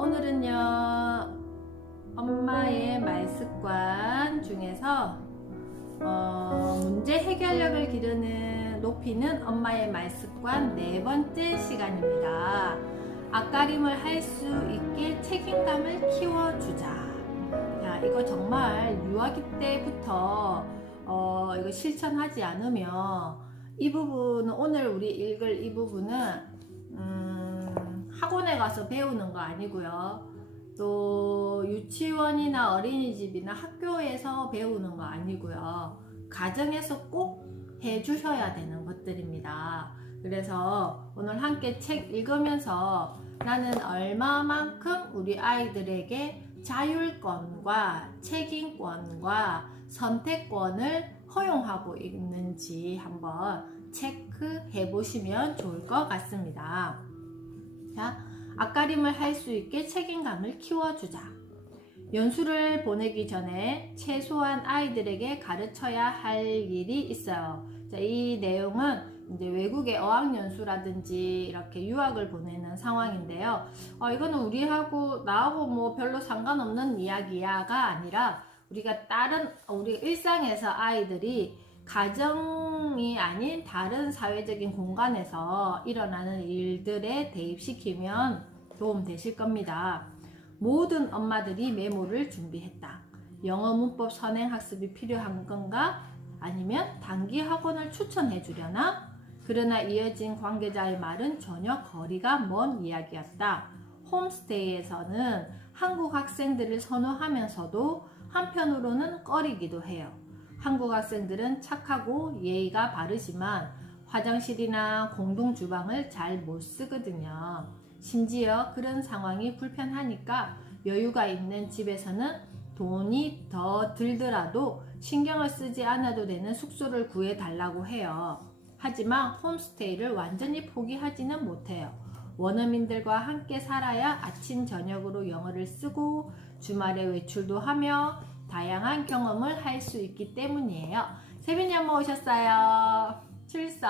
오늘은요 엄마의 말습관 중에서 문제 해결력을 높이는 엄마의 말습관 네 번째 시간입니다. 앞가림을 할 수 있게 책임감을 키워주자. 자, 이거 정말 유아기 때부터 이거 실천하지 않으면 이 부분은, 오늘 우리 읽을 이 부분은 학원에 가서 배우는 거 아니고요. 또 유치원이나 어린이집이나 학교에서 배우는 거 아니고요. 가정에서 꼭 해주셔야 되는 것들입니다. 그래서 오늘 함께 책 읽으면서 나는 얼마만큼 우리 아이들에게 자율권과 책임권과 선택권을 허용하고 있는지 한번 체크해 보시면 좋을 것 같습니다. 자, 앞가림을 할 수 있게 책임감을 키워주자. 연수를 보내기 전에 최소한 아이들에게 가르쳐야 할 일이 있어요. 자, 이 내용은 이제 외국의 어학연수라든지 이렇게 유학을 보내는 상황인데요. 이거는 나하고 뭐 별로 상관없는 이야기야가 아니라 우리 일상에서 아이들이 가정이 아닌 다른 사회적인 공간에서 일어나는 일들에 대입시키면 도움 되실 겁니다. 모든 엄마들이 메모를 준비했다. 영어 문법 선행 학습이 필요한 건가? 아니면 단기 학원을 추천해 주려나? 그러나 이어진 관계자의 말은 전혀 거리가 먼 이야기였다. 홈스테이에서는 한국 학생들을 선호하면서도 한편으로는 꺼리기도 해요. 한국 학생들은 착하고 예의가 바르지만 화장실이나 공동 주방을 잘 못 쓰거든요. 심지어 그런 상황이 불편하니까 여유가 있는 집에서는 돈이 더 들더라도 신경을 쓰지 않아도 되는 숙소를 구해달라고 해요. 하지만 홈스테이를 완전히 포기하지는 못해요. 원어민들과 함께 살아야 아침 저녁으로 영어를 쓰고 주말에 외출도 하며 다양한 경험을 할 수 있기 때문이에요. 세빈이 엄마 오셨어요. 출석.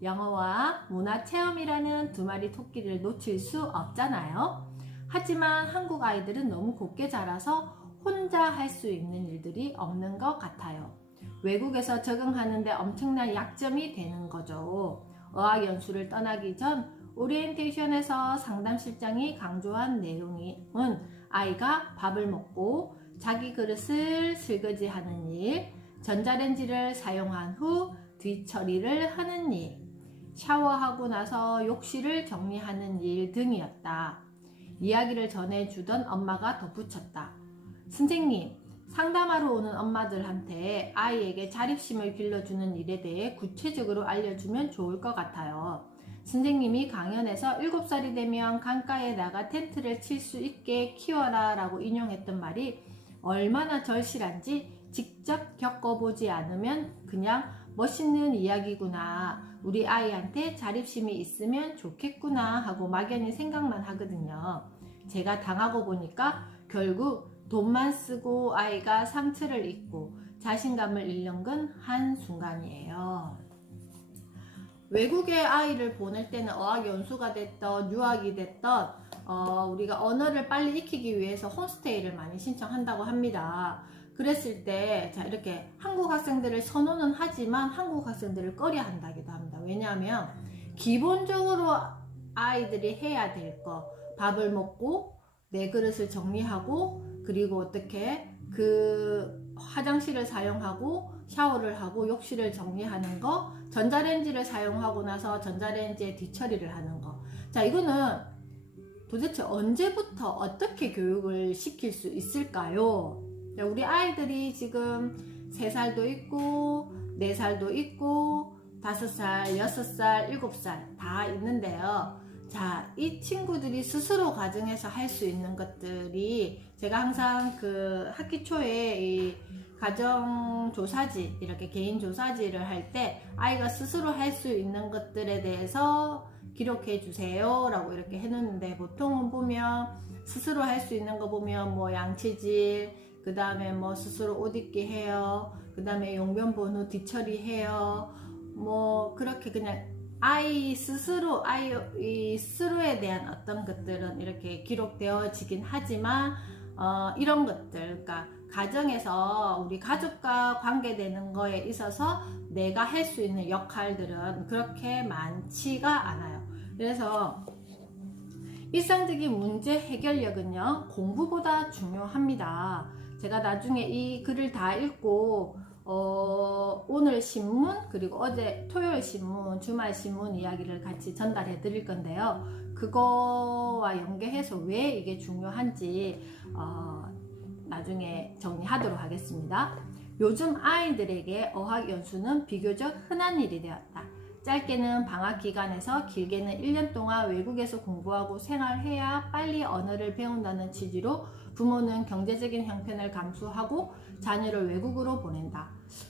영어와 문화 체험이라는 두 마리 토끼를 놓칠 수 없잖아요. 하지만 한국 아이들은 너무 곱게 자라서 혼자 할 수 있는 일들이 없는 것 같아요. 외국에서 적응하는데 엄청난 약점이 되는 거죠. 어학연수를 떠나기 전 오리엔테이션에서 상담실장이 강조한 내용은 아이가 밥을 먹고 자기 그릇을 설거지하는 일, 전자레인지를 사용한 후 뒤처리를 하는 일, 샤워하고 나서 욕실을 정리하는 일 등이었다. 이야기를 전해주던 엄마가 덧붙였다. 선생님, 상담하러 오는 엄마들한테 아이에게 자립심을 길러주는 일에 대해 구체적으로 알려주면 좋을 것 같아요. 선생님이 강연에서 7살이 되면 강가에 나가 텐트를 칠 수 있게 키워라 라고 인용했던 말이 얼마나 절실한지 직접 겪어보지 않으면 그냥 멋있는 이야기구나, 우리 아이한테 자립심이 있으면 좋겠구나 하고 막연히 생각만 하거든요. 제가 당하고 보니까 결국 돈만 쓰고 아이가 상처를 입고 자신감을 잃는 건 한순간이에요. 외국에 아이를 보낼 때는 어학연수가 됐던 유학이 됐던 우리가 언어를 빨리 익히기 위해서 홈스테이를 많이 신청한다고 합니다. 그랬을 때 이렇게 한국 학생들을 선호는 하지만 한국 학생들을 꺼려 한다기도 합니다. 왜냐하면 기본적으로 아이들이 해야 될 거, 밥을 먹고 내 그릇을 정리하고, 그리고 어떻게 화장실을 사용하고 샤워를 하고 욕실을 정리하는 거, 전자레인지를 사용하고 나서 전자레인지에 뒤처리를 하는 거. 자, 이거는 도대체 언제부터 어떻게 교육을 시킬 수 있을까요? 우리 아이들이 지금 3살도 있고 4살도 있고 5살, 6살, 7살 다 있는데요. 자, 이 친구들이 스스로 가정에서 할 수 있는 것들이, 제가 항상 학기 초에 이 가정조사지, 이렇게 개인조사지를 할 때 아이가 스스로 할 수 있는 것들에 대해서 기록해 주세요 라고 이렇게 해놓는데, 보통은 보면 스스로 할 수 있는 거 보면 뭐 양치질, 그 다음에 뭐 스스로 옷 입기 해요, 그 다음에 용변 번호 뒤처리 해요, 뭐 그렇게 그냥 아이 스스로에 대한 어떤 것들은 이렇게 기록되어지긴 하지만 이런 것들, 그러니까 가정에서 우리 가족과 관계되는 거에 있어서 내가 할 수 있는 역할들은 그렇게 많지가 않아요. 그래서 일상적인 문제 해결력은요, 공부보다 중요합니다. 제가 나중에 이 글을 다 읽고 오늘 신문, 그리고 어제 토요일 신문, 주말 신문 이야기를 같이 전달해 드릴 건데요. 그거와 연계해서 왜 이게 중요한지 나중에 정리하도록 하겠습니다. 요즘 아이들에게 어학 연수는 비교적 흔한 일이 되었다. 짧게는 방학 기간에서 길게는 1년 동안 외국에서 공부하고 생활해야 빨리 언어를 배운다는 취지로 부모는 경제적인 형편을 감수하고 자녀를 외국으로 보낸다.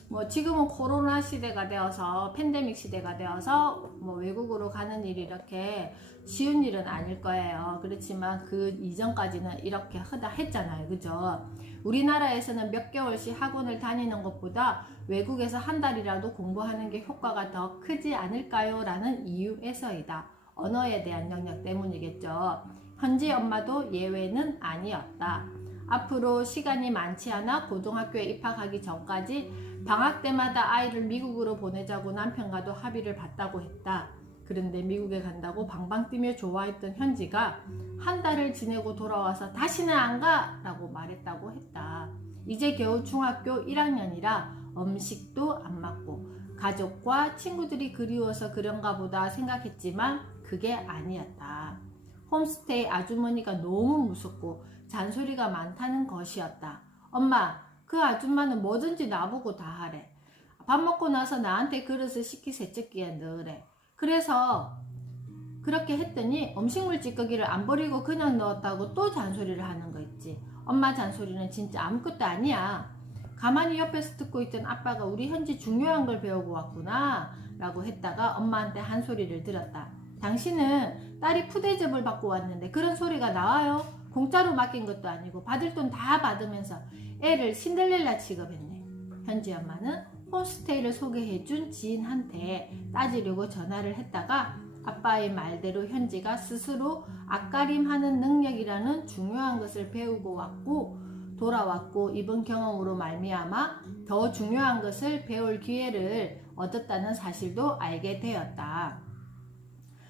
뭐 지금은 코로나 시대가 되어서 팬데믹 시대가 되어서 뭐 외국으로 가는 일이 이렇게 쉬운 일은 아닐 거예요. 그렇지만 그 이전까지는 이렇게 하다 했잖아요. 그죠? 우리나라에서는 몇 개월씩 학원을 다니는 것보다 외국에서 한 달이라도 공부하는 게 효과가 더 크지 않을까요? 라는 이유에서이다. 언어에 대한 영역 때문이겠죠. 현지 엄마도 예외는 아니었다. 앞으로 시간이 많지 않아 고등학교에 입학하기 전까지 방학 때마다 아이를 미국으로 보내자고 남편과도 합의를 봤다고 했다. 그런데 미국에 간다고 방방 뛰며 좋아했던 현지가 한 달을 지내고 돌아와서 다시는 안 가! 라고 말했다고 했다. 이제 겨우 중학교 1학년이라 음식도 안 맞고 가족과 친구들이 그리워서 그런가 보다 생각했지만 그게 아니었다. 홈스테이 아주머니가 너무 무섭고 잔소리가 많다는 것이었다. 엄마, 그 아줌마는 뭐든지 나보고 다 하래. 밥 먹고 나서 나한테 그릇을 식기세척기에 넣으래. 그래서 그렇게 했더니 음식물 찌꺼기를 안 버리고 그냥 넣었다고 또 잔소리를 하는 거 있지. 엄마 잔소리는 진짜 아무것도 아니야. 가만히 옆에서 듣고 있던 아빠가 우리 현지 중요한 걸 배우고 왔구나 라고 했다가 엄마한테 한 소리를 들었다. 당신은 딸이 푸대접을 받고 왔는데 그런 소리가 나와요? 공짜로 맡긴 것도 아니고 받을 돈 다 받으면서 애를 신들렐라 취급했네. 현지 엄마는 홈스테이를 소개해준 지인한테 따지려고 전화를 했다가 아빠의 말대로 현지가 스스로 앞가림하는 능력이라는 중요한 것을 배우고 왔고 돌아왔고 이번 경험으로 말미암아 더 중요한 것을 배울 기회를 얻었다는 사실도 알게 되었다.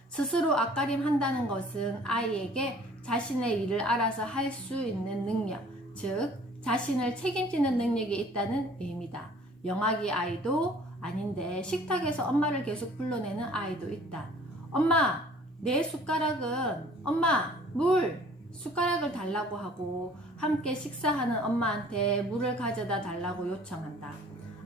스스로 앞가림한다는 것은 아이에게 자신의 일을 알아서 할 수 있는 능력, 즉 자신을 책임지는 능력이 있다는 의미다. 영아기 아이도 아닌데 식탁에서 엄마를 계속 불러내는 아이도 있다. 엄마, 내 숟가락은, 엄마, 물! 숟가락을 달라고 하고 함께 식사하는 엄마한테 물을 가져다 달라고 요청한다.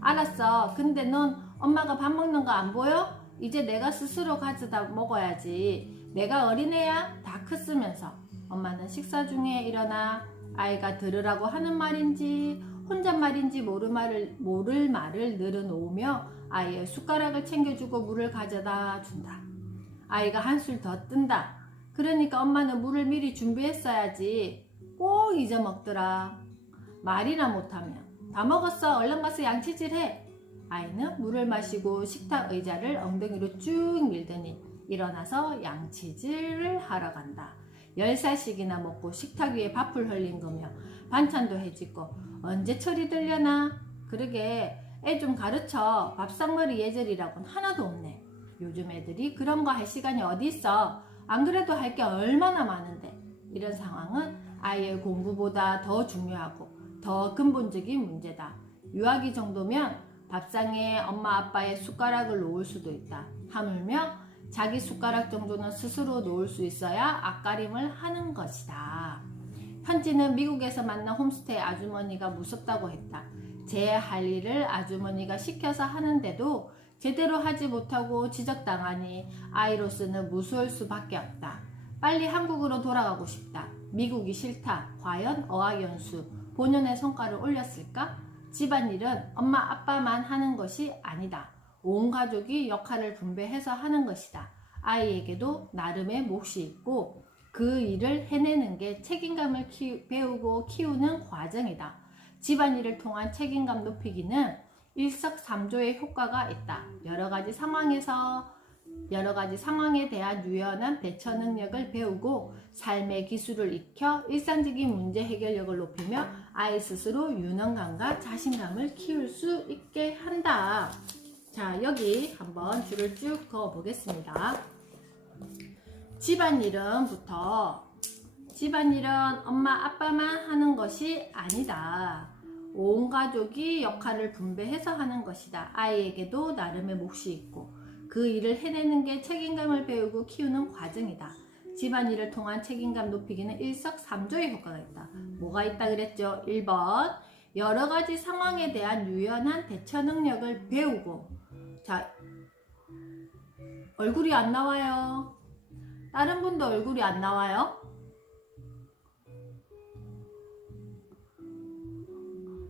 알았어. 근데 넌 엄마가 밥 먹는 거 안 보여? 이제 내가 스스로 가져다 먹어야지. 내가 어린애야? 다 컸으면서. 엄마는 식사 중에 일어나 아이가 들으라고 하는 말인지 혼잣말인지 모를 말을 늘어놓으며 아이의 숟가락을 챙겨주고 물을 가져다 준다. 아이가 한술 더 뜬다. 그러니까 엄마는 물을 미리 준비했어야지. 꼭 잊어먹더라. 말이나 못하면 다 먹었어. 얼른 가서 양치질해. 아이는 물을 마시고 식탁 의자를 엉덩이로 쭉 밀더니 일어나서 양치질을 하러 간다. 10살씩이나 먹고 식탁 위에 밥을 흘린 거며 반찬도 해짓고 언제 철이 들려나? 그러게 애 좀 가르쳐. 밥상머리 예절이라고는 하나도 없네. 요즘 애들이 그런 거 할 시간이 어디 있어. 안 그래도 할 게 얼마나 많은데. 이런 상황은 아이의 공부보다 더 중요하고 더 근본적인 문제다. 유아기 정도면 밥상에 엄마 아빠의 숟가락을 놓을 수도 있다. 하물며 자기 숟가락 정도는 스스로 놓을 수 있어야 앞가림을 하는 것이다. 현지는 미국에서 만난 홈스테이 아주머니가 무섭다고 했다. 제 할 일을 아주머니가 시켜서 하는데도 제대로 하지 못하고 지적당하니 아이로서는 무서울 수밖에 없다. 빨리 한국으로 돌아가고 싶다. 미국이 싫다. 과연 어학연수 본연의 성과를 올렸을까? 집안일은 엄마 아빠만 하는 것이 아니다. 온 가족이 역할을 분배해서 하는 것이다. 아이에게도 나름의 몫이 있고 그 일을 해내는 게 책임감을 배우고 키우는 과정이다. 집안일을 통한 책임감 높이기는 일석삼조의 효과가 있다. 여러 가지 상황에서 여러 가지 상황에 대한 유연한 대처 능력을 배우고 삶의 기술을 익혀 일상적인 문제 해결력을 높이며 아이 스스로 유능감과 자신감을 키울 수 있게 한다. 자, 여기 한번 줄을 쭉 그어 보겠습니다. 집안일은 엄마 아빠만 하는 것이 아니다. 온 가족이 역할을 분배해서 하는 것이다. 아이에게도 나름의 몫이 있고 그 일을 해내는 게 책임감을 배우고 키우는 과정이다. 집안일을 통한 책임감 높이기는 일석삼조의 효과가 있다. 뭐가 있다 그랬죠? 1번 여러 가지 상황에 대한 유연한 대처 능력을 배우고. 자, 얼굴이 안 나와요. 다른 분도 얼굴이 안 나와요?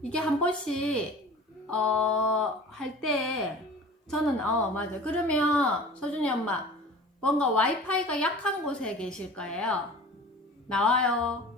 이게 한 번씩 할 때 저는 맞아. 그러면 서준이 엄마 뭔가 와이파이가 약한 곳에 계실 거예요. 나와요.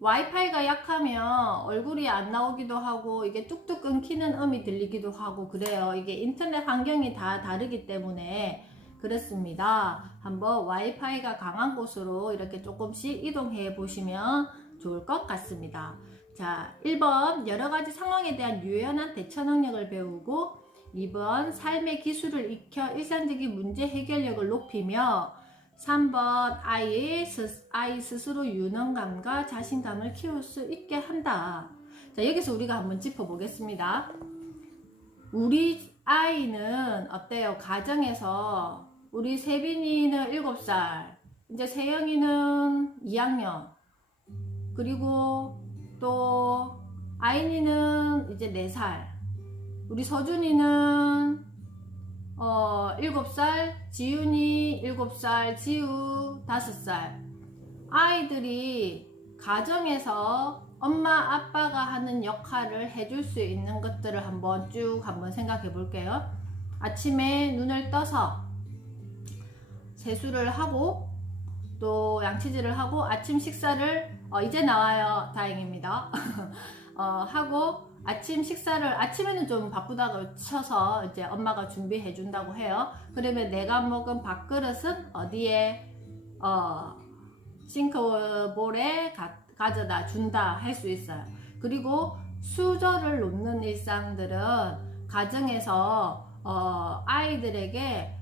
와이파이가 약하면 얼굴이 안 나오기도 하고 이게 뚝뚝 끊기는 음이 들리기도 하고 그래요. 이게 인터넷 환경이 다 다르기 때문에 그렇습니다. 한번 와이파이가 강한 곳으로 이렇게 조금씩 이동해 보시면 좋을 것 같습니다. 자, 1번 여러 가지 상황에 대한 유연한 대처 능력을 배우고 2번 삶의 기술을 익혀 일상적인 문제 해결력을 높이며 3번 아이 스스로 유능감과 자신감을 키울 수 있게 한다. 자, 여기서 우리가 한번 짚어보겠습니다. 우리 아이는 어때요? 가정에서 우리 세빈이는 7살, 이제 세영이는 2학년, 그리고 또 아인이는 이제 4살, 우리 서준이는 7살, 지윤이 7살, 지우 5살. 아이들이 가정에서 엄마 아빠가 하는 역할을 해줄 수 있는 것들을 한번 생각해 볼게요. 아침에 눈을 떠서 세수를 하고 또 양치질을 하고 아침 식사를 이제 나와요. 다행입니다. 하고 아침 식사를 아침에는 좀 바쁘다고 쳐서 이제 엄마가 준비해 준다고 해요. 그러면 내가 먹은 밥그릇은 어디에 싱크볼에 가져다 준다 할 수 있어요. 그리고 수저를 놓는 일상들은 가정에서 아이들에게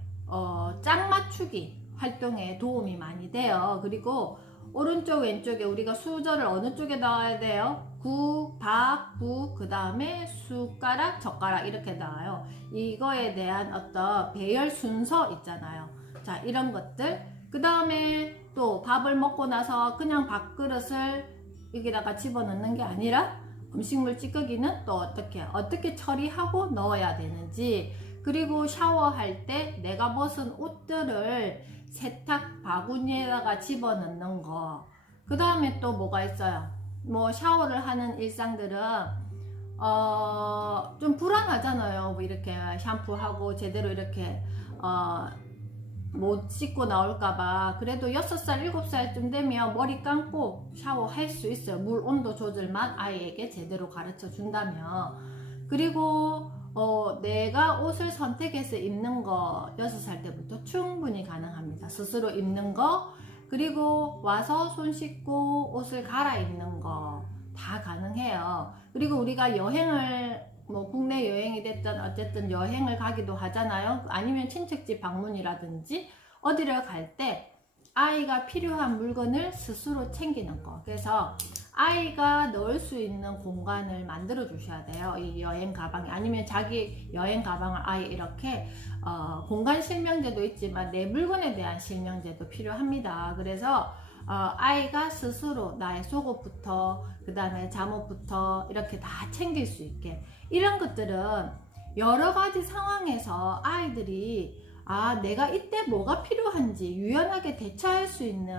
짝 맞추기 활동에 도움이 많이 돼요. 그리고 오른쪽 왼쪽에 우리가 수저를 어느 쪽에 넣어야 돼요? 국, 밥, 국, 그 다음에 숟가락, 젓가락 이렇게 나와요. 이거에 대한 어떤 배열 순서 있잖아요. 자, 이런 것들. 그 다음에 또 밥을 먹고 나서 그냥 밥그릇을 여기다가 집어넣는 게 아니라 음식물 찌꺼기는 또 어떻게 처리하고 넣어야 되는지, 그리고 샤워할 때 내가 벗은 옷들을 세탁 바구니에다가 집어넣는 거. 그 다음에 또 뭐가 있어요? 뭐 샤워를 하는 일상들은 좀 불안하잖아요. 뭐 이렇게 샴푸하고 제대로 이렇게 못 씻고 나올까봐. 그래도 6살, 7살쯤 되면 머리 감고 샤워할 수 있어요. 물 온도 조절만 아이에게 제대로 가르쳐 준다면. 그리고 내가 옷을 선택해서 입는 거 6살 때부터 충분히 가능합니다. 스스로 입는 거, 그리고 와서 손 씻고 옷을 갈아입는 거 다 가능해요. 그리고 우리가 여행을 뭐 국내 여행이 됐든 어쨌든 여행을 가기도 하잖아요. 아니면 친척집 방문이라든지 어디를 갈 때 아이가 필요한 물건을 스스로 챙기는 거. 그래서 아이가 넣을 수 있는 공간을 만들어 주셔야 돼요. 이 여행 가방에. 아니면 자기 여행 가방을 아예 이렇게 공간 실명제도 있지만 내 물건에 대한 실명제도 필요합니다. 그래서 아이가 스스로 나의 속옷부터 그 다음에 잠옷부터 이렇게 다 챙길 수 있게, 이런 것들은 여러 가지 상황에서 아이들이 내가 이때 뭐가 필요한지 유연하게 대처할 수 있는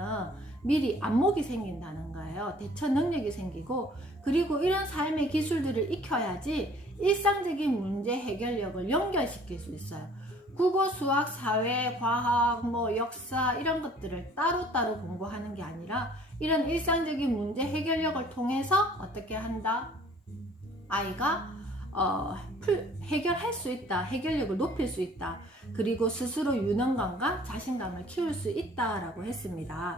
미리 안목이 생긴다는 거예요. 대처 능력이 생기고, 그리고 이런 삶의 기술들을 익혀야지 일상적인 문제 해결력을 연결시킬 수 있어요. 국어, 수학, 사회, 과학, 뭐 역사 이런 것들을 따로따로 공부하는 게 아니라 이런 일상적인 문제 해결력을 통해서 어떻게 한다? 아이가 해결할 수 있다. 해결력을 높일 수 있다. 그리고 스스로 유능감과 자신감을 키울 수 있다라고 했습니다.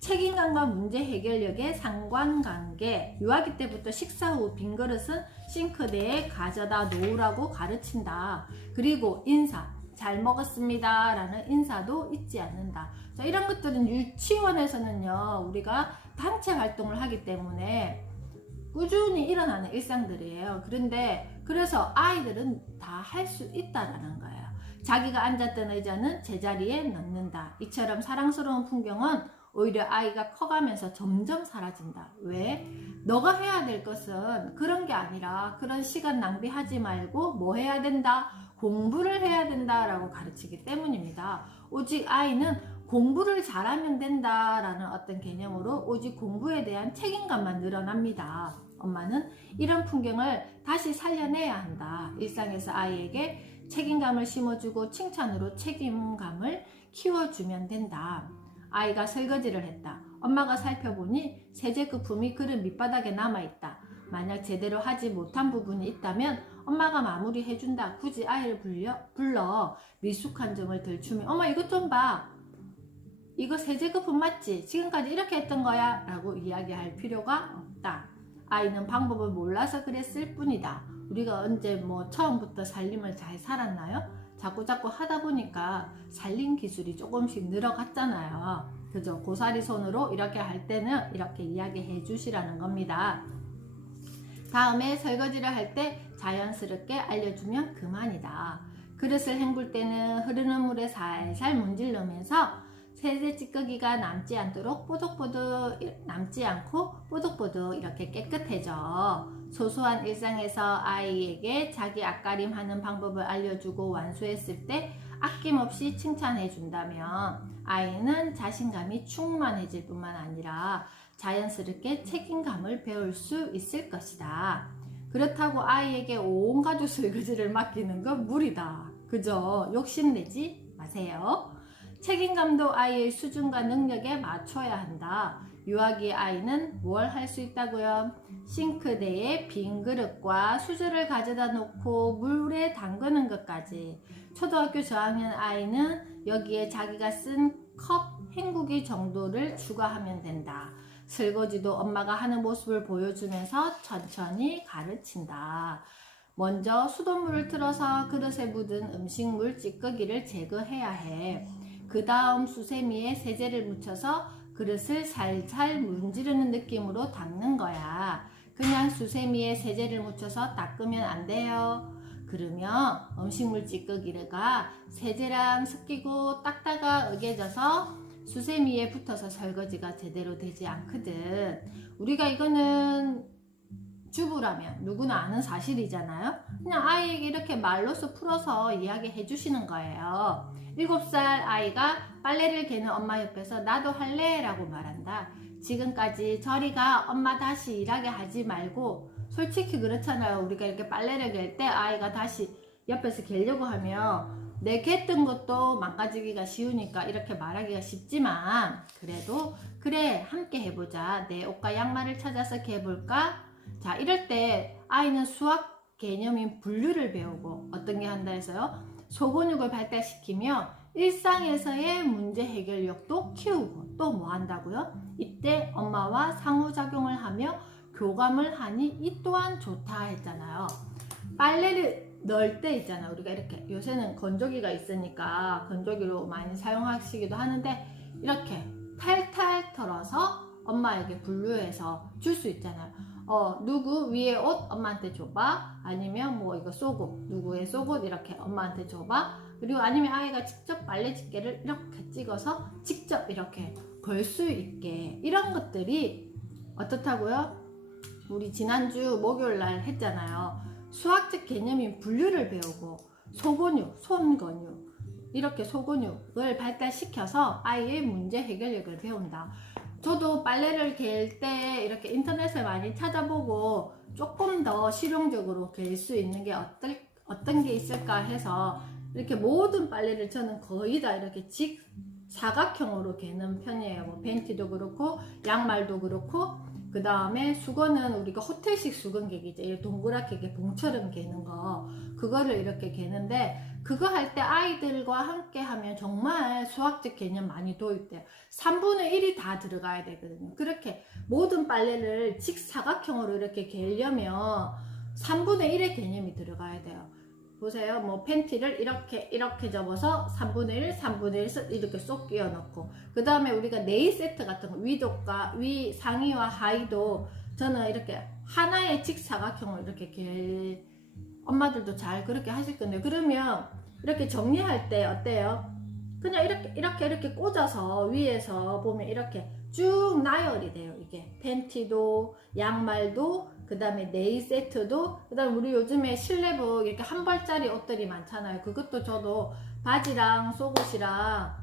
책임감과 문제 해결력의 상관관계, 유아기 때부터 식사 후 빈 그릇은 싱크대에 가져다 놓으라고 가르친다. 그리고 인사, 잘 먹었습니다 라는 인사도 잊지 않는다. 자, 이런 것들은 유치원에서는요, 우리가 단체 활동을 하기 때문에 꾸준히 일어나는 일상들이에요. 그래서 아이들은 다 할 수 있다라는 거예요. 자기가 앉았던 의자는 제자리에 넣는다. 이처럼 사랑스러운 풍경은 오히려 아이가 커가면서 점점 사라진다. 왜? 너가 해야 될 것은 그런 게 아니라 그런 시간 낭비하지 말고 뭐 해야 된다? 공부를 해야 된다라고 가르치기 때문입니다. 오직 아이는 공부를 잘하면 된다라는 어떤 개념으로 오직 공부에 대한 책임감만 늘어납니다. 엄마는 이런 풍경을 다시 살려내야 한다. 일상에서 아이에게 책임감을 심어주고 칭찬으로 책임감을 키워주면 된다. 아이가 설거지를 했다. 엄마가 살펴보니 세제 거품이 그릇 밑바닥에 남아있다. 만약 제대로 하지 못한 부분이 있다면 엄마가 마무리해준다. 굳이 아이를 불러 미숙한 점을 들추며 엄마 이것 좀 봐. 이거 세제 거품 맞지? 지금까지 이렇게 했던 거야? 라고 이야기할 필요가 없다. 아이는 방법을 몰라서 그랬을 뿐이다. 우리가 언제 처음부터 살림을 잘 살았나요? 자꾸 하다 보니까 살림 기술이 조금씩 늘어갔잖아요. 그죠? 고사리 손으로 이렇게 할 때는 이렇게 이야기해 주시라는 겁니다. 다음에 설거지를 할 때 자연스럽게 알려주면 그만이다. 그릇을 헹굴 때는 흐르는 물에 살살 문질르면서 세제 찌꺼기가 남지 않도록 남지 않고 뽀득뽀득 이렇게 깨끗해져. 소소한 일상에서 아이에게 자기 앞가림하는 방법을 알려주고 완수했을 때 아낌없이 칭찬해 준다면 아이는 자신감이 충만해질 뿐만 아니라 자연스럽게 책임감을 배울 수 있을 것이다. 그렇다고 아이에게 온 가족 설거지를 맡기는 건 무리다. 그죠? 욕심내지 마세요. 책임감도 아이의 수준과 능력에 맞춰야 한다. 유아기 아이는 뭘 할 수 있다고요? 싱크대에 빈 그릇과 수저를 가져다 놓고 물에 담그는 것까지. 초등학교 저학년 아이는 여기에 자기가 쓴 컵 헹구기 정도를 추가하면 된다. 설거지도 엄마가 하는 모습을 보여주면서 천천히 가르친다. 먼저 수돗물을 틀어서 그릇에 묻은 음식물 찌꺼기를 제거해야 해. 그 다음 수세미에 세제를 묻혀서 그릇을 살살 문지르는 느낌으로 닦는 거야. 그냥 수세미에 세제를 묻혀서 닦으면 안 돼요. 그러면 음식물 찌꺼기가 세제랑 섞이고 닦다가 으개져서 수세미에 붙어서 설거지가 제대로 되지 않거든. 우리가 이거는 주부라면 누구나 아는 사실이잖아요. 그냥 아이에게 이렇게 말로써 풀어서 이야기해 주시는 거예요. 7살 아이가 빨래를 개는 엄마 옆에서 나도 할래 라고 말한다. 지금까지 저리가 엄마 다시 일하게 하지 말고, 솔직히 그렇잖아요. 우리가 이렇게 빨래를 갤 때 아이가 다시 옆에서 개려고 하면 내 갰던 것도 망가지기가 쉬우니까 이렇게 말하기가 쉽지만, 그래도 그래 함께 해보자. 내 옷과 양말을 찾아서 개볼까? 자, 이럴 때 아이는 수학 개념인 분류를 배우고 어떤 게 한다 해서요, 소근육을 발달시키며 일상에서의 문제 해결력도 키우고 또 뭐 한다고요? 이때 엄마와 상호작용을 하며 교감을 하니 이 또한 좋다 했잖아요. 빨래를 넣을 때 있잖아요. 우리가 이렇게 요새는 건조기가 있으니까 건조기로 많이 사용하시기도 하는데 이렇게 탈탈 털어서 엄마에게 분류해서 줄 수 있잖아요. 누구 위에 옷 엄마한테 줘봐. 아니면 뭐 이거 속옷, 누구의 속옷 이렇게 엄마한테 줘봐. 그리고 아니면 아이가 직접 빨래 집게를 이렇게 찍어서 직접 이렇게 걸 수 있게, 이런 것들이 어떻다고요? 우리 지난주 목요일날 했잖아요. 수학적 개념인 분류를 배우고 소근육, 손근육, 이렇게 소근육을 발달시켜서 아이의 문제 해결력을 배운다. 저도 빨래를 갤 때 이렇게 인터넷을 많이 찾아보고 조금 더 실용적으로 갤 수 있는 게 어떤 게 있을까 해서 이렇게 모든 빨래를 저는 거의 다 이렇게 사각형으로 개는 편이에요. 뭐 팬티도 그렇고 양말도 그렇고 그 다음에 수건은 우리가 호텔식 수건개기죠. 이 동그랗게 이렇게 봉처럼 개는 거, 그거를 이렇게 개는데, 그거 할 때 아이들과 함께 하면 정말 수학적 개념 많이 도입돼요. 3분의 1이 다 들어가야 되거든요. 그렇게 모든 빨래를 직사각형으로 이렇게 개려면 3분의 1의 개념이 들어가야 돼요. 보세요. 뭐 팬티를 이렇게 접어서 3분의 1, 3분의 1 이렇게 쏙 끼워 넣고, 그 다음에 우리가 네일 세트 같은 거, 위 상의와 하의도 저는 이렇게 하나의 직사각형으로 이렇게 엄마들도 잘 그렇게 하실 건데, 그러면 이렇게 정리할 때 어때요? 그냥 이렇게 꽂아서 위에서 보면 이렇게 쭉 나열이 돼요. 이게 팬티도, 양말도, 그 다음에 네일 세트도, 그 다음에 우리 요즘에 실내복 이렇게 한 벌짜리 옷들이 많잖아요. 그것도 저도 바지랑 속옷이랑,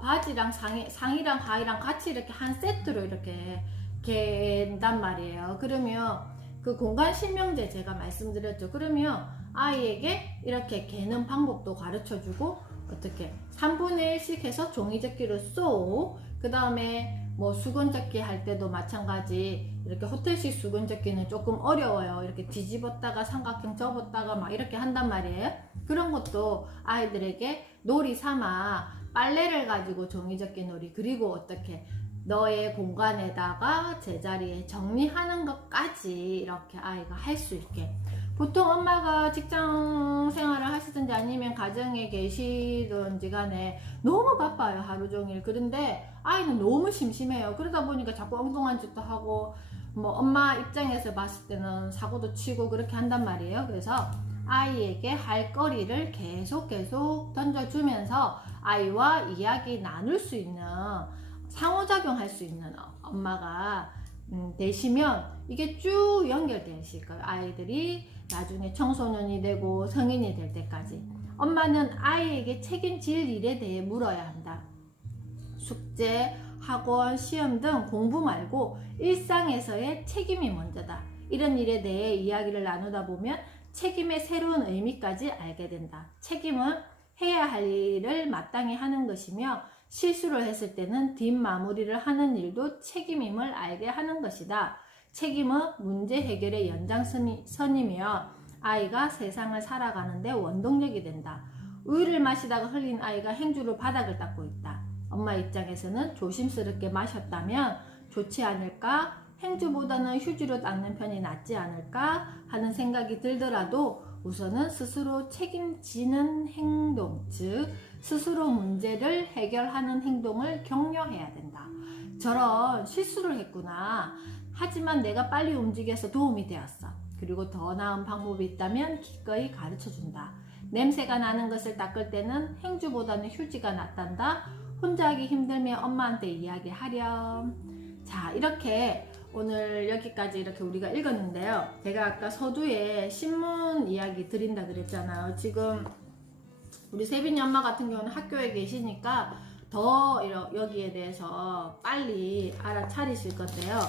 바지랑 상의랑 하의랑 같이 이렇게 한 세트로 이렇게 갠단 말이에요. 그러면 그 공간 신명제 제가 말씀드렸죠. 그러면 아이에게 이렇게 개는 방법도 가르쳐 주고, 어떻게 3분의 1씩 해서 종이접기로 쏙, 그 다음에 뭐 수건접기 할 때도 마찬가지, 이렇게 호텔식 수건접기는 조금 어려워요. 이렇게 뒤집었다가 삼각형 접었다가 막 이렇게 한단 말이에요. 그런 것도 아이들에게 놀이 삼아 빨래를 가지고 종이접기 놀이, 그리고 어떻게 너의 공간에다가 제자리에 정리하는 것까지 이렇게 아이가 할 수 있게. 보통 엄마가 직장 생활을 하시든지 아니면 가정에 계시든지 간에 너무 바빠요, 하루 종일. 그런데 아이는 너무 심심해요. 그러다 보니까 자꾸 엉뚱한 짓도 하고, 뭐 엄마 입장에서 봤을 때는 사고도 치고 그렇게 한단 말이에요. 그래서 아이에게 할 거리를 계속 던져주면서 아이와 이야기 나눌 수 있는, 상호작용할 수 있는 엄마가 되시면 이게 쭉 연결되실 거예요. 아이들이 나중에 청소년이 되고 성인이 될 때까지 엄마는 아이에게 책임질 일에 대해 물어야 한다. 숙제, 학원, 시험 등 공부 말고 일상에서의 책임이 먼저다. 이런 일에 대해 이야기를 나누다 보면 책임의 새로운 의미까지 알게 된다. 책임은 해야 할 일을 마땅히 하는 것이며, 실수를 했을 때는 뒷마무리를 하는 일도 책임임을 알게 하는 것이다. 책임은 문제 해결의 연장선이며 아이가 세상을 살아가는데 원동력이 된다. 우유를 마시다가 흘린 아이가 행주로 바닥을 닦고 있다. 엄마 입장에서는 조심스럽게 마셨다면 좋지 않을까? 행주보다는 휴지로 닦는 편이 낫지 않을까? 하는 생각이 들더라도 우선은 스스로 책임지는 행동, 즉 스스로 문제를 해결하는 행동을 격려해야 된다. 저런 실수를 했구나. 하지만 내가 빨리 움직여서 도움이 되었어. 그리고 더 나은 방법이 있다면 기꺼이 가르쳐준다. 냄새가 나는 것을 닦을 때는 행주보다는 휴지가 낫단다. 혼자 하기 힘들면 엄마한테 이야기하렴. 자, 이렇게 오늘 여기까지 이렇게 우리가 읽었는데요. 제가 아까 서두에 신문 이야기 드린다 그랬잖아요. 지금 우리 세빈이 엄마 같은 경우는 학교에 계시니까 더 여기에 대해서 빨리 알아차리실 건데요.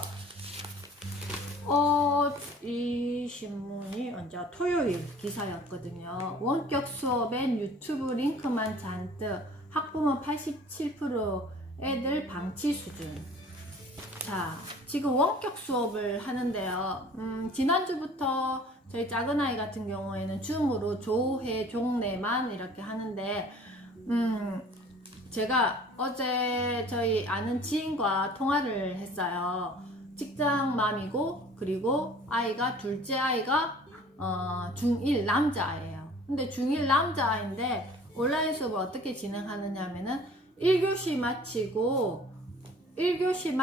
이 신문이 언제 토요일 기사였거든요. 원격 수업엔 유튜브 링크만 잔뜩, 학부모 87% 애들 방치 수준. 자, 지금 원격 수업을 하는데요. 지난주부터 저희 작은 아이 같은 경우에는 줌으로 조회, 종례만 이렇게 하는데, 제가 어제 저희 아는 지인과 통화를 했어요. 직장맘이고, 그리고 아이가, 둘째 아이가 중1 남자아이예요. 근데 중1 남자아이인데 온라인 수업을 어떻게 진행하느냐 하면은 1교시 마치고 1교시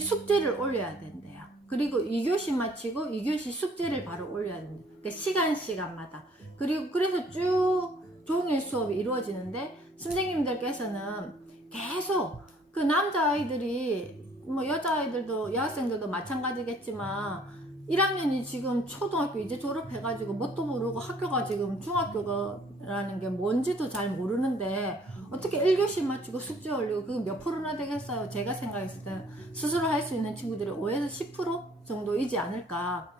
숙제를 올려야 된대요. 그리고 2교시 마치고 2교시 숙제를 바로 올려야 된대요. 그러니까 시간마다. 그리고 그래서 쭉 종일 수업이 이루어지는데, 선생님들께서는 계속 그 남자아이들이, 뭐 여자아이들도, 여학생들도 마찬가지겠지만 1학년이 지금 초등학교 이제 졸업해가지고 뭣도 모르고 학교가 지금 중학교라는 게 뭔지도 잘 모르는데 어떻게 1교시 마치고 숙제 올리고 그게 몇 프로나 되겠어요? 제가 생각했을 때는 스스로 할 수 있는 친구들이 5에서 10% 정도이지 않을까.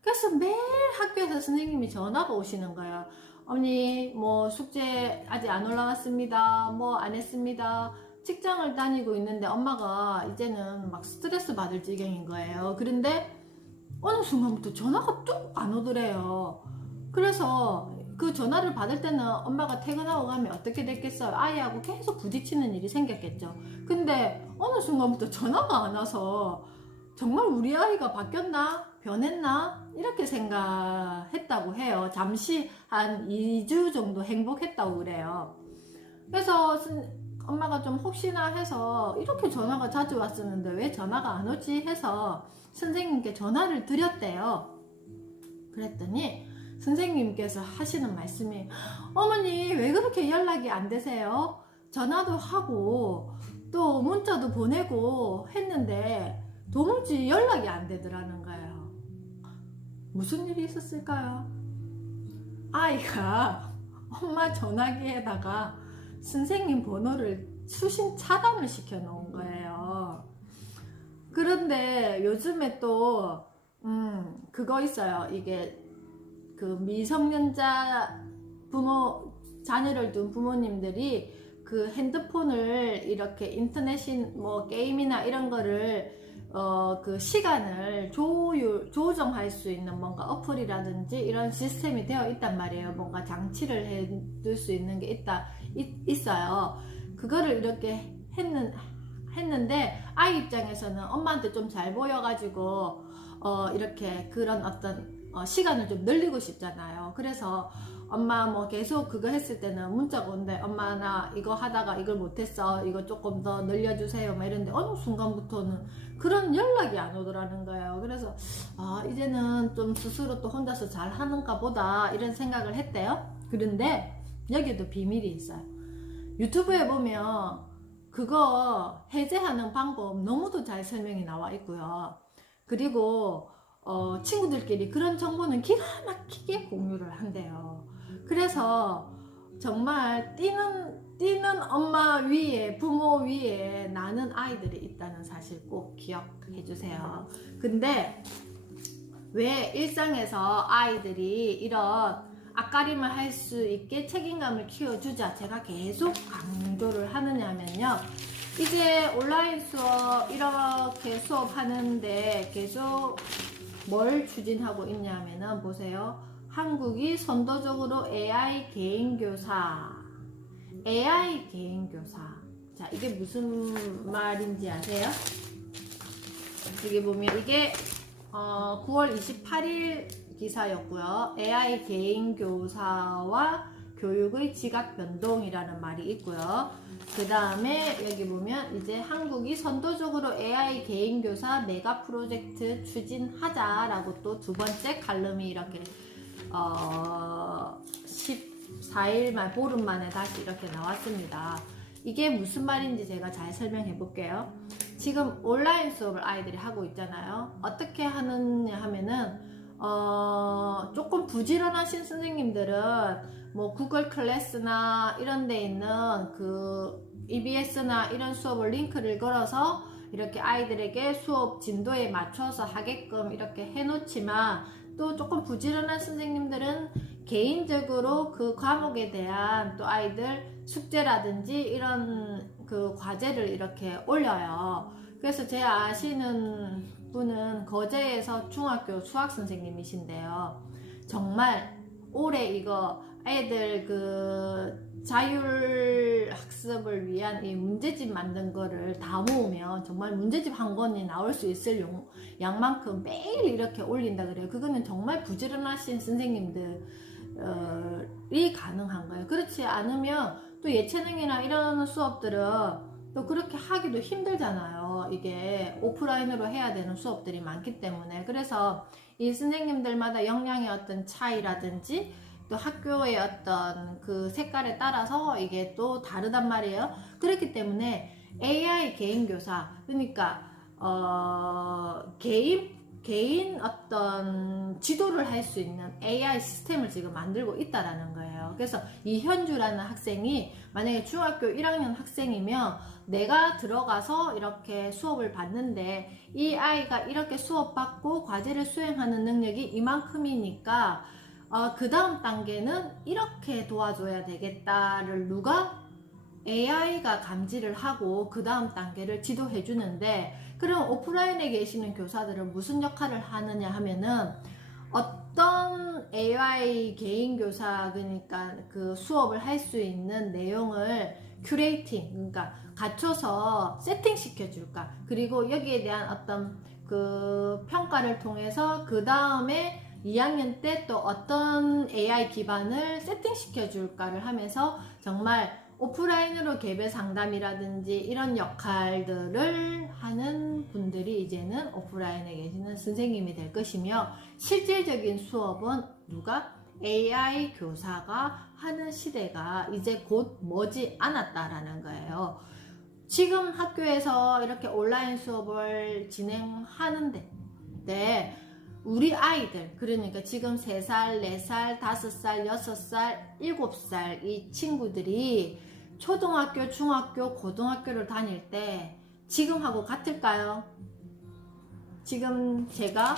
그래서 매일 학교에서 선생님이 전화가 오시는 거예요. 어머니 뭐 숙제 아직 안 올라왔습니다. 뭐 안 했습니다. 직장을 다니고 있는데 엄마가 이제는 막 스트레스 받을 지경인 거예요. 그런데 어느 순간부터 전화가 뚝 안 오더래요. 그래서 그 전화를 받을 때는 엄마가 퇴근하고 가면 어떻게 됐겠어요? 아이하고 계속 부딪히는 일이 생겼겠죠. 근데 어느 순간부터 전화가 안 와서 정말 우리 아이가 바뀌었나? 변했나? 이렇게 생각했다고 해요. 잠시 한 2주 정도 행복했다고 그래요. 그래서 엄마가 좀 혹시나 해서 이렇게 전화가 자주 왔었는데 왜 전화가 안 오지 해서 선생님께 전화를 드렸대요. 그랬더니 선생님께서 하시는 말씀이 어머니 왜 그렇게 연락이 안 되세요? 전화도 하고 또 문자도 보내고 했는데 도무지 연락이 안 되더라는 거예요. 무슨 일이 있었을까요? 아이가 엄마 전화기에다가 선생님 번호를 수신 차단을 시켜 놓은 거예요. 그런데 요즘에 또 그거 있어요. 이게 그 미성년자 부모 자녀를 둔 부모님들이 그 핸드폰을 이렇게 인터넷이 뭐 게임이나 이런 거를 그 시간을 조정할 수 있는 뭔가 어플이라든지 이런 시스템이 되어 있단 말이에요. 뭔가 장치를 해둘 수 있는 게 있어요. 그거를 이렇게 했는데 아이 입장에서는 엄마한테 좀 잘 보여가지고 이렇게 그런 어떤 시간을 좀 늘리고 싶잖아요. 그래서 엄마 뭐 계속 그거 했을 때는 문자가 온대. 엄마 나 이거 하다가 이걸 못했어. 이거 조금 더 늘려주세요. 막 이런데 어느 순간부터는 그런 연락이 안 오더라는 거예요. 그래서 이제는 좀 스스로 또 혼자서 잘 하는가 보다 이런 생각을 했대요. 그런데 여기도 비밀이 있어요. 유튜브에 보면 그거 해제하는 방법 너무도 잘 설명이 나와 있고요. 그리고 친구들끼리 그런 정보는 기가 막히게 공유를 한대요. 그래서 정말 뛰는 엄마 위에 부모 위에 나는 아이들이 있다는 사실 꼭 기억해 주세요. 근데 왜 일상에서 아이들이 이런 앞가림을 할 수 있게 책임감을 키워주자 제가 계속 강조를 하느냐면요. 이제 온라인 수업 이렇게 수업하는데 계속 뭘 추진하고 있냐면은 보세요. 한국이 선도적으로 AI 개인교사 자 이게 무슨 말인지 아세요? 여기 보면 이게 9월 28일 기사였고요. AI 개인교사와 교육의 지각 변동이라는 말이 있고요. 그 다음에 여기 보면 이제 한국이 선도적으로 AI 개인교사 메가 프로젝트 추진하자라고 또 두 번째 칼럼이 이렇게 14일 만 보름 만에 다시 이렇게 나왔습니다. 이게 무슨 말인지 제가 잘 설명해 볼게요. 지금 온라인 수업을 아이들이 하고 있잖아요. 어떻게 하느냐 하면은 조금 부지런하신 선생님들은 뭐 구글 클래스나 이런 데 있는 그 EBS나 이런 수업을 링크를 걸어서 이렇게 아이들에게 수업 진도에 맞춰서 하게끔 이렇게 해놓지만 또 조금 부지런한 선생님들은 개인적으로 그 과목에 대한 또 아이들 숙제라든지 이런 그 과제를 이렇게 올려요. 그래서 제 아시는 분은 거제에서 중학교 수학 선생님이신데요. 정말 올해 이거 애들 그 자율 학습을 위한 이 문제집 만든 거를 다 모으면 정말 문제집 한 권이 나올 수 있을 양만큼 매일 이렇게 올린다 그래요. 그거는 정말 부지런하신 선생님들이 가능한 거예요. 그렇지 않으면 또 예체능이나 이런 수업들은 또 그렇게 하기도 힘들잖아요. 이게 오프라인으로 해야 되는 수업들이 많기 때문에. 그래서 이 선생님들마다 역량의 어떤 차이라든지 또 학교의 어떤 그 색깔에 따라서 이게 또 다르단 말이에요. 그렇기 때문에 AI 개인교사, 그러니까 개인 어떤 지도를 할 수 있는 AI 시스템을 지금 만들고 있다라는 거예요. 그래서 이현주라는 학생이 만약에 중학교 1학년 학생이면 내가 들어가서 이렇게 수업을 받는데 이 아이가 이렇게 수업 받고 과제를 수행하는 능력이 이만큼이니까 그 다음 단계는 이렇게 도와줘야 되겠다를 누가 AI가 감지를 하고 그 다음 단계를 지도해 주는데, 그럼 오프라인에 계시는 교사들은 무슨 역할을 하느냐 하면은, 어떤 AI 개인 교사, 그러니까 그 수업을 할 수 있는 내용을 큐레이팅, 그러니까 갖춰서 세팅 시켜 줄까, 그리고 여기에 대한 어떤 그 평가를 통해서 그 다음에 2학년 때 또 어떤 AI 기반을 세팅 시켜 줄까를 하면서, 정말 오프라인으로 개별 상담이라든지 이런 역할들을 하는 분들이 이제는 오프라인에 계시는 선생님이 될 것이며, 실질적인 수업은 누가? AI 교사가 하는 시대가 이제 곧 머지 않았다라는 거예요. 지금 학교에서 이렇게 온라인 수업을 진행하는데, 우리 아이들, 그러니까 지금 3살, 4살, 5살, 6살, 7살 이 친구들이 초등학교, 중학교, 고등학교를 다닐 때 지금하고 같을까요? 지금 제가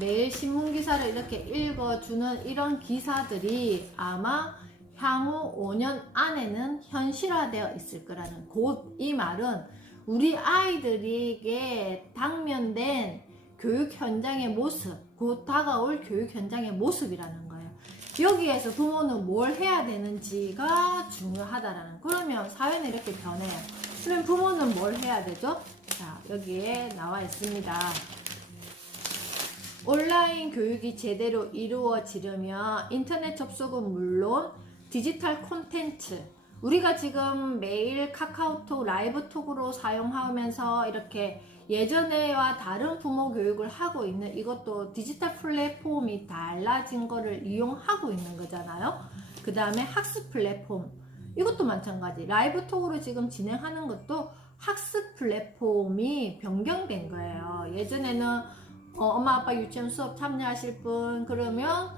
매일 신문기사를 이렇게 읽어주는 이런 기사들이 아마 향후 5년 안에는 현실화되어 있을 거라는, 곧 이 말은 우리 아이들에게 당면된 교육 현장의 모습, 곧 다가올 교육 현장의 모습이라는 거예요. 여기에서 부모는 뭘 해야 되는지가 중요하다라는. 그러면 사회는 이렇게 변해요. 그럼 부모는 뭘 해야 되죠? 자, 여기에 나와 있습니다. 온라인 교육이 제대로 이루어지려면 인터넷 접속은 물론 디지털 콘텐츠, 우리가 지금 매일 카카오톡, 라이브톡으로 사용하면서 이렇게 예전에와 다른 부모 교육을 하고 있는, 이것도 디지털 플랫폼이 달라진 거를 이용하고 있는 거잖아요. 그 다음에 학습 플랫폼, 이것도 마찬가지. 라이브톡으로 지금 진행하는 것도 학습 플랫폼이 변경된 거예요. 예전에는 엄마 아빠 유치원 수업 참여하실 분, 그러면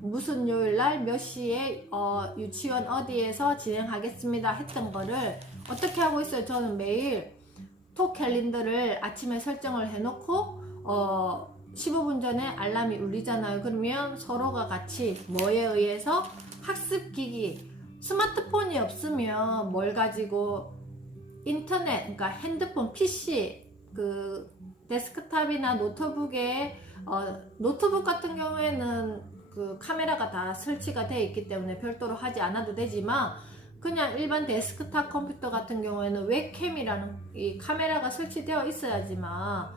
무슨 요일날 몇 시에 유치원 어디에서 진행하겠습니다 했던 거를 어떻게 하고 있어요? 저는 매일 톡 캘린더를 아침에 설정을 해놓고 15분 전에 알람이 울리잖아요. 그러면 서로가 같이 뭐에 의해서 학습기기, 스마트폰이 없으면 뭘 가지고 인터넷, 그러니까 핸드폰, PC, 그 데스크탑이나 노트북에 노트북 같은 경우에는 그 카메라가 다 설치가 되어 있기 때문에 별도로 하지 않아도 되지만, 그냥 일반 데스크탑 컴퓨터 같은 경우에는 웹캠이라는 이 카메라가 설치되어 있어야지만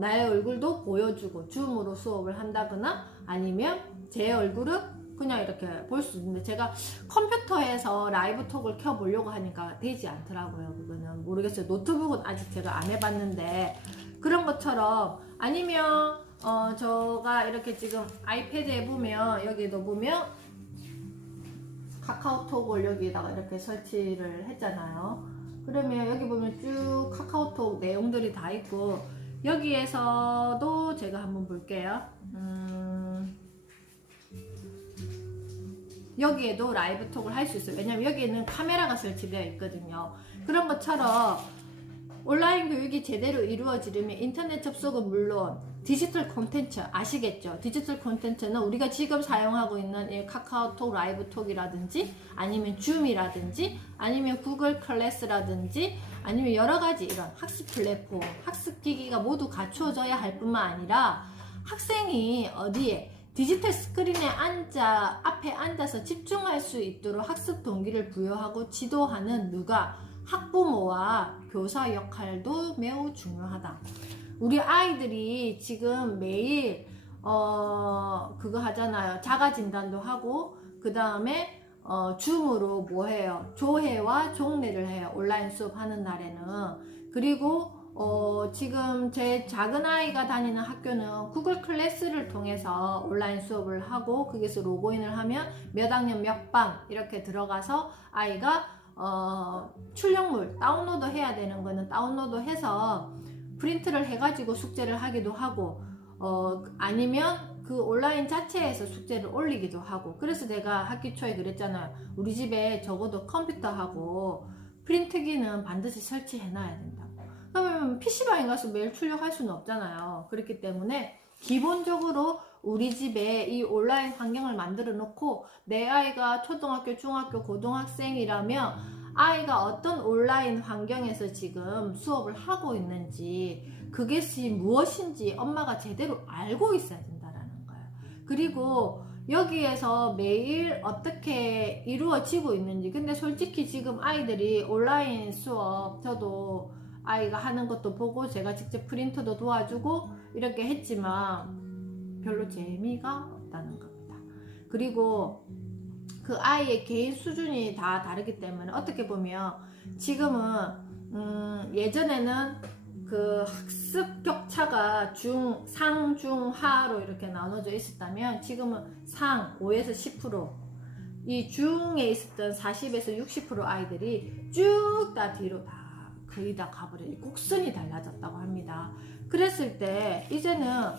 나의 얼굴도 보여주고 줌으로 수업을 한다거나, 아니면 제 얼굴은 그냥 이렇게 볼 수 있는데, 제가 컴퓨터에서 라이브톡을 켜보려고 하니까 되지 않더라고요. 그거는 모르겠어요. 노트북은 아직 제가 안 해봤는데, 그런 것처럼. 아니면 제가 이렇게 지금 아이패드에 보면, 여기도 보면 카카오톡을 여기다가 이렇게 설치를 했잖아요. 그러면 여기 보면 쭉 카카오톡 내용들이 다 있고, 여기에서도 제가 한번 볼게요. 여기에도 라이브톡을 할 수 있어요. 왜냐면 여기에는 카메라가 설치되어 있거든요. 그런 것처럼 온라인 교육이 제대로 이루어지려면 인터넷 접속은 물론 디지털 콘텐츠 아시겠죠? 디지털 콘텐츠는 우리가 지금 사용하고 있는 이 카카오톡, 라이브톡이라든지, 아니면 줌이라든지, 아니면 구글 클래스라든지, 아니면 여러 가지 이런 학습 플랫폼, 학습 기기가 모두 갖추어져야 할 뿐만 아니라, 학생이 어디에 디지털 스크린에 앞에 앉아서 집중할 수 있도록 학습 동기를 부여하고 지도하는 누가? 학부모와 교사 역할도 매우 중요하다. 우리 아이들이 지금 매일 그거 하잖아요. 자가 진단도 하고, 그 다음에 줌으로 뭐 해요? 조회와 종례를 해요. 온라인 수업 하는 날에는. 그리고 지금 제 작은 아이가 다니는 학교는 구글 클래스를 통해서 온라인 수업을 하고, 거기서 로그인을 하면 몇 학년 몇 반 이렇게 들어가서 아이가 출력물 다운로드 해야 되는 거는 다운로드 해서 프린트를 해가지고 숙제를 하기도 하고, 아니면 그 온라인 자체에서 숙제를 올리기도 하고. 그래서 내가 학기 초에 그랬잖아요. 우리 집에 적어도 컴퓨터하고 프린트기는 반드시 설치해 놔야 된다고. 그러면 PC방에 가서 매일 출력할 수는 없잖아요. 그렇기 때문에 기본적으로 우리 집에 이 온라인 환경을 만들어 놓고 내 아이가 초등학교, 중학교, 고등학생이라면 아이가 어떤 온라인 환경에서 지금 수업을 하고 있는지 그것이 무엇인지 엄마가 제대로 알고 있어야 된다라는 거예요. 그리고 여기에서 매일 어떻게 이루어지고 있는지. 근데 솔직히 지금 아이들이 온라인 수업 저도 아이가 하는 것도 보고 제가 직접 프린터도 도와주고 이렇게 했지만 별로 재미가 없다는 겁니다. 그리고 그 아이의 개인 수준이 다 다르기 때문에 어떻게 보면 지금은 예전에는 그 학습 격차가 상, 중, 하로 이렇게 나눠져 있었다면 지금은 상 5에서 10%, 이 중에 있었던 40에서 60% 아이들이 쭉 다 뒤로 다 거의 다 가버려요. 곡선이 달라졌다고 합니다. 그랬을 때 이제는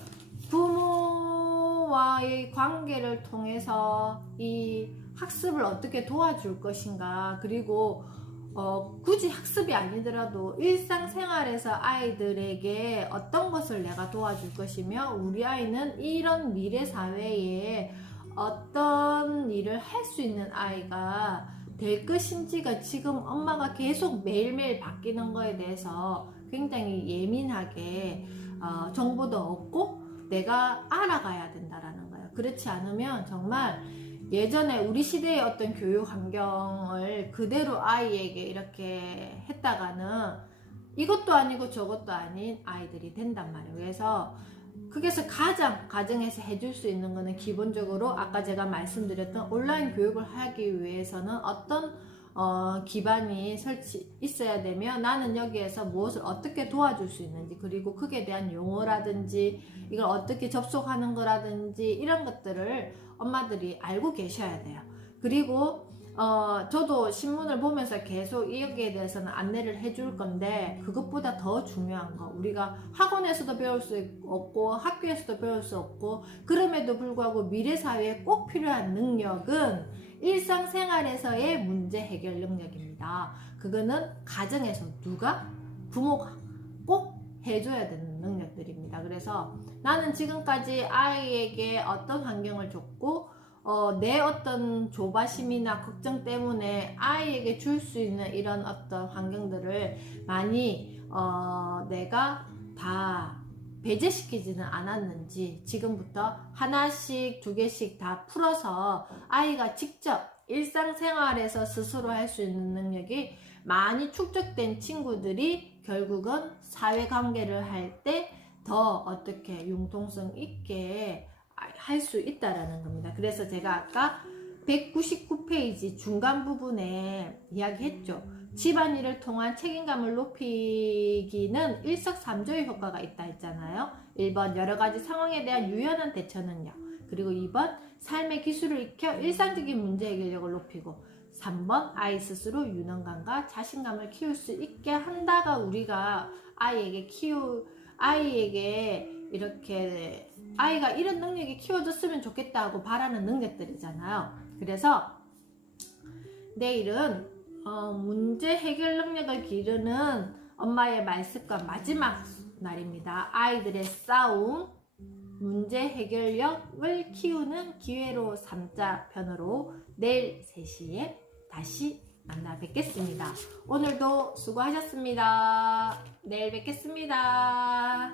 부모와의 관계를 통해서 이 학습을 어떻게 도와줄 것인가, 그리고 굳이 학습이 아니더라도 일상생활에서 아이들에게 어떤 것을 내가 도와줄 것이며 우리 아이는 이런 미래 사회에 어떤 일을 할 수 있는 아이가 될 것인지가 지금 엄마가 계속 매일매일 바뀌는 거에 대해서 굉장히 예민하게 정보도 얻고 내가 알아가야 된다라는 거예요. 그렇지 않으면 정말 예전에 우리 시대의 어떤 교육 환경을 그대로 아이에게 이렇게 했다가는 이것도 아니고 저것도 아닌 아이들이 된단 말이에요. 그래서 그게서 가정에서 해줄 수 있는 거는 기본적으로 아까 제가 말씀드렸던 온라인 교육을 하기 위해서는 어떤 기반이 있어야 되며 나는 여기에서 무엇을 어떻게 도와줄 수 있는지, 그리고 그에 대한 용어라든지 이걸 어떻게 접속하는 거라든지 이런 것들을 엄마들이 알고 계셔야 돼요. 그리고 저도 신문을 보면서 계속 여기에 대해서는 안내를 해줄 건데, 그것보다 더 중요한 거, 우리가 학원에서도 배울 수 없고 학교에서도 배울 수 없고 그럼에도 불구하고 미래 사회에 꼭 필요한 능력은 일상생활에서의 문제 해결 능력입니다. 그거는 가정에서 부모가 꼭 해줘야 되는 능력들입니다. 그래서 나는 지금까지 아이에게 어떤 환경을 줬고 내 어떤 조바심이나 걱정 때문에 아이에게 줄 수 있는 이런 어떤 환경들을 많이 내가 다 배제시키지는 않았는지 지금부터 하나씩 두 개씩 다 풀어서 아이가 직접 일상생활에서 스스로 할 수 있는 능력이 많이 축적된 친구들이 결국은 사회관계를 할 때 더 어떻게 융통성 있게 할 수 있다라는 겁니다. 그래서 제가 아까 199페이지 중간 부분에 이야기했죠. 집안일을 통한 책임감을 높이기는 일석삼조의 효과가 있다 했잖아요. 1번 여러가지 상황에 대한 유연한 대처 능력, 그리고 2번 삶의 기술을 익혀 일상적인 문제 해결력을 높이고, 3번 아이 스스로 유능감과 자신감을 키울 수 있게 한다가 우리가 아이에게 이렇게 아이가 이런 능력이 키워졌으면 좋겠다고 바라는 능력들이잖아요. 그래서 내일은 문제 해결 능력을 기르는 엄마의 말습과 마지막 날입니다. 아이들의 싸움, 문제 해결력을 키우는 기회로 삼자 편으로 내일 3시에 다시 만나 뵙겠습니다. 오늘도 수고하셨습니다. 내일 뵙겠습니다.